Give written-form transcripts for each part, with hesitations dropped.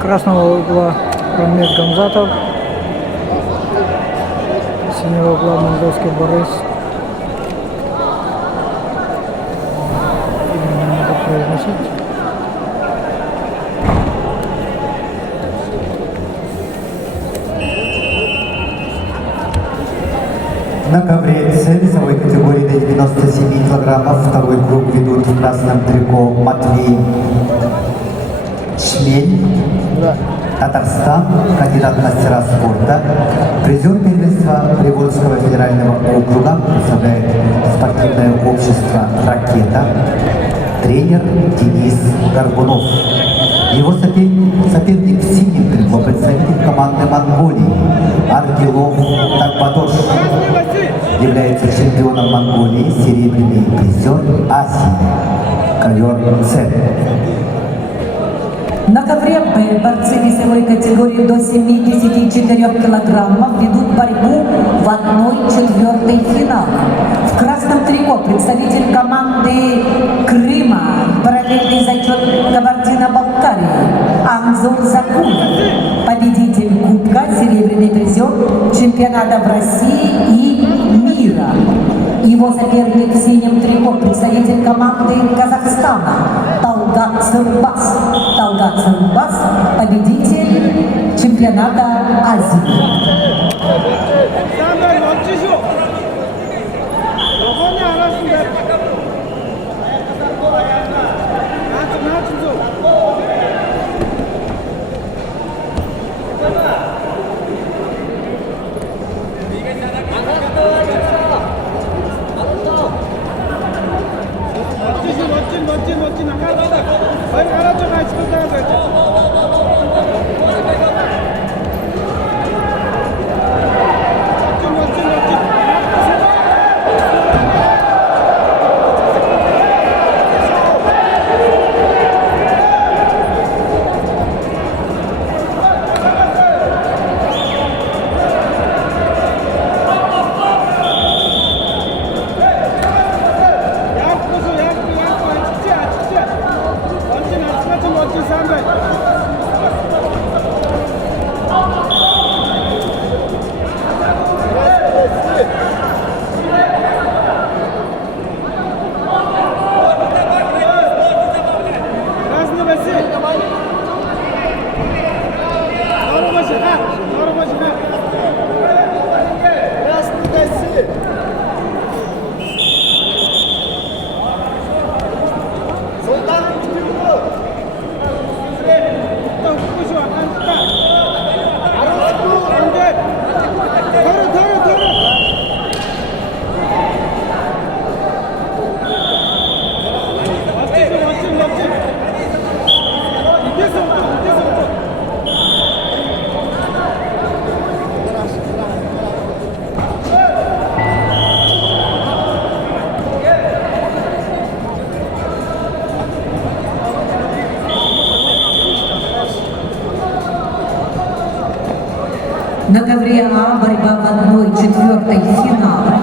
красного угла Рамиль Гамзатов, синего угла Монгольский Борис. Именно не могу произносить. На ковре С весовой категории до 97 килограммов второй круг ведут в красном трико Матвей Шмель, Татарстан, кандидат мастера спорта, призер первенства Приволжского федерального округа, представляет спортивное общество «Ракета», тренер Денис Горбунов. Его соперник в синем трико, представитель команды Монголии Аргилов Такбатош, является чемпионом Монголии, серебряный призер Азии, ковер С. На ковре Б борцы весовой категории до 74 килограммов ведут борьбу в 1/4 финала. В красном трико представитель команды Крыма, параллельный зачет Кабардино-Балкарии Анзор Закулов, победитель Кубка, серебряный призер чемпионата в России и мира. Его соперник в синем трико, представитель команды Казахстана Талгат Сырбас. Талгат Сырбас, победитель чемпионата Азии. На ковре А борьба в 1/4 финала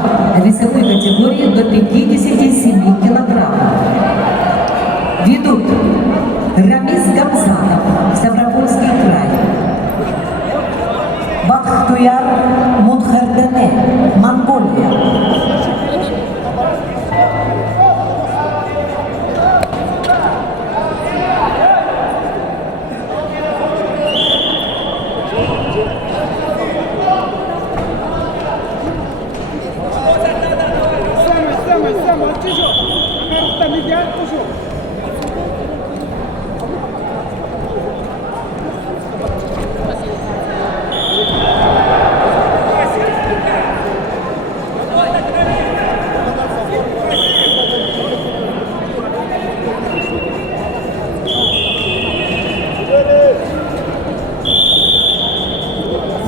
весовой категории до 57 килограммов. Ведут Рамис Гамзатов, Ставропольский край, Бахтуяр Мунхардене, Монголия.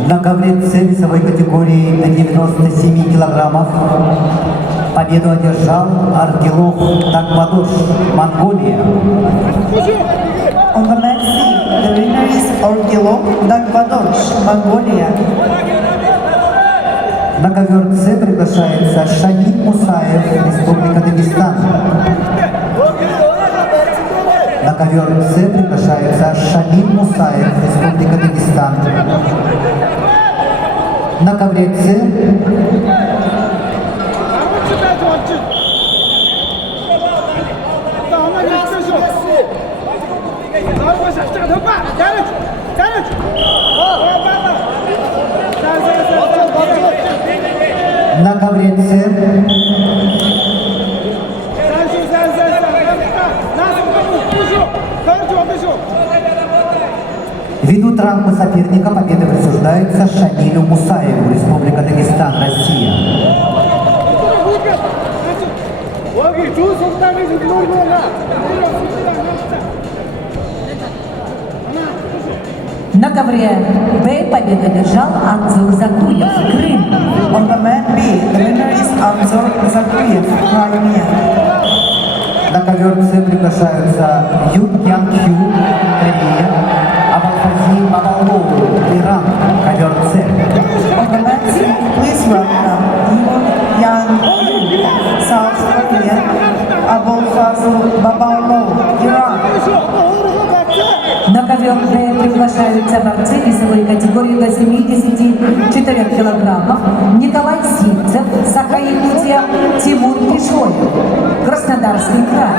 На ковре С весовой категории до 97 килограммов победу одержал Аргилов Такбатош, Монголия. On the match C, the winner is Argilov Takbadosh, Mongolia. На ковер С приглашается Шамиль Мусаев, Республика Дагестан. На ковер С приглашается Шамиль Мусаев, Республика Дагестан. На ковре С на ковре С ввиду травмы соперника победа присуждается Шамилю Мусаеву, Республика Дагестан, Россия. На ковре Б победу держал Анзор Закуев, Крым. On the mat B, the winner is Anzor Zakuyev, Crimea. На ковер С приглашаются Юн Ян Хю, Корея, Абалфази Бабалоу, Иран, ковер С. On the mat C, please welcome Yoon Yang Yu, South Korea, Abulfazl Babalov, Iran. На ковер Д приглашаются борцы весовой категории до 74 килограммов Николай Сильцев, Саха-Якутия, Тимур Пешоев, Краснодарский край.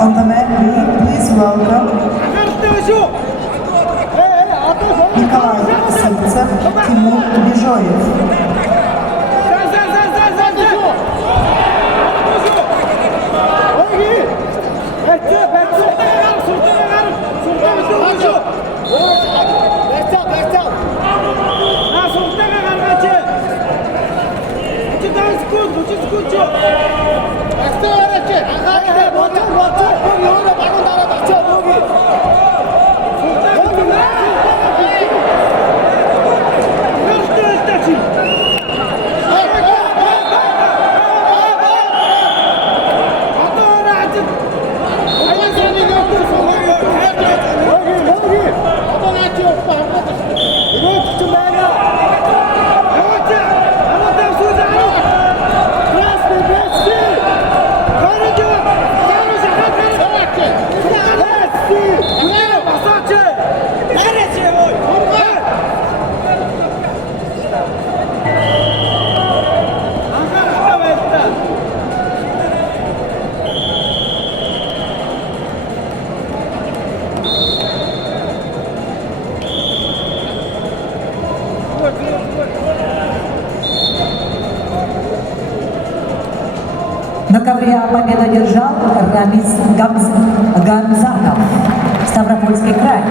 On the mat B, please welcome Николай Сильцев, Тимур Бежоев. На ковре А победу держал Рамис Гамзатов, Ставропольский край.